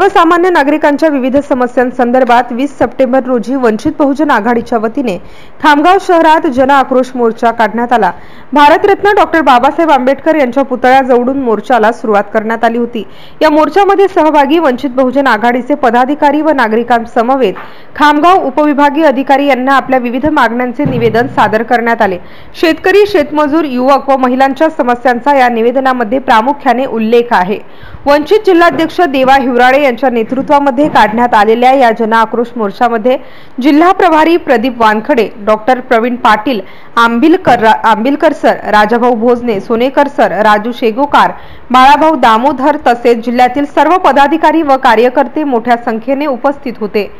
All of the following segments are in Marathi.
सर्वसामान्य नागरिकांच्या विविध समस्यांसंदर्भात 20 सप्टेंबर रोजी वंचित बहुजन आघाडीच्या वतीने खामगाव शहरात जन आक्रोश मोर्चा काढण्यात आला। भारतरत्न डॉक्टर बाबासाहेब आंबेडकर यांच्या पुतळ्याजवळून मोर्चाला सुरुवात करण्यात आली होती। या मोर्चामध्ये सहभागी वंचित बहुजन आघाडीचे पदाधिकारी व नागरिकांसमवेत खामगाव उपविभागीय अधिकारी यांना आपल्या विविध मागण्यांचे निवेदन सादर करण्यात आले। शेतकरी, शेतमजूर, युवक व महिलांच्या समस्यांचा या निवेदनामध्ये प्रामुख्याने उल्लेख आहे। वंचित जिल्हाध्यक्ष देवा हिवराळे यांच्या नेतृत्वामध्ये काढण्यात आलेल्या या जन आक्रोश मोर्चामध्ये जिल्हा प्रभारी Pradeep Wankhede, doctor Pravin Patil, Ambilkar sir, Rajabhau Bhojane, Sonekar sir, Raju Shegokar, Balabhau Damodar तसेच जिल्ह्यातील सर्व पदाधिकारी व कार्यकर्ते मोठ्या संख्येने उपस्थित होते।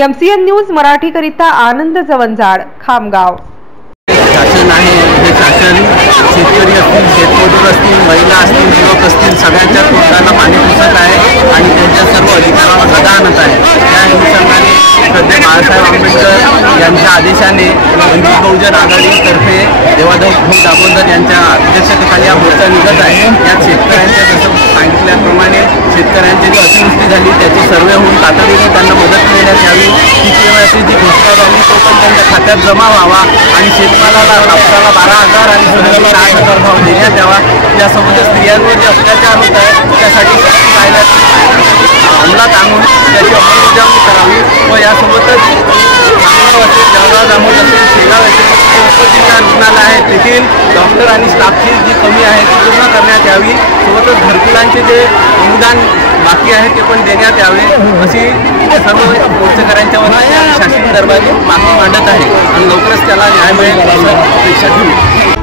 MCN न्यूज मराठी करिता आनंद जवंजाळ, खामगाव। शासन आहे हे शासन शेतकरी असतील, शेतमजूर असतील, महिला असतील, युवक असतील, सगळ्यांच्या तोंडाला पाणी पुसत आहे आणि त्यांच्या सर्व अधिकारावर गदा आणत आहे। त्या अनुषंगाने सध्या बाळासाहेब आंबेडकर यांच्या आदेशाने वंचित बहुजन आघाडीतर्फे देवाभाऊ दामोदर यांच्या अध्यक्षतेखाली हा मोर्चा निघत आहे। यात शेतकऱ्यांच्या जसं सांगितल्याप्रमाणे शेतकऱ्यांची जी अतिवृष्टी झाली त्याची सर्वे होऊन तातडीने त्यांना मदत मिळण्यात यावी, पीक विम्याची जी घोषणा झाली तो पण त्यांच्या खात्यात जमा व्हावा आणि शेतमालाला कापसाला 12,000 आणि सोयाबीन 8,000 भाव देण्यात यावा। यासोबतच स्त्रियांवर जे अत्याचार होत आहे त्यासाठी अंमलात आणून त्याची अंमलबजावणी करावी व यासोबतच खामगाव असेल, जळगाव दामोद असेल, शेगाव असेल, उपजिल्हा रुग्णालय आहे तेथील डॉक्टर आणि स्टाफची जी कमी आहे ती पूर्ण करण्यात यावी। सोबतच घरकुलांचे जे अनुदान बाकी आहे ते पण देण्यात यावे अशी सर्व मोर्चेकऱ्यांच्या वतीने शासन दरबारी मागणी मांडत आहे आणि लवकरच त्याला न्याय मिळेल असं अपेक्षा ठेवू।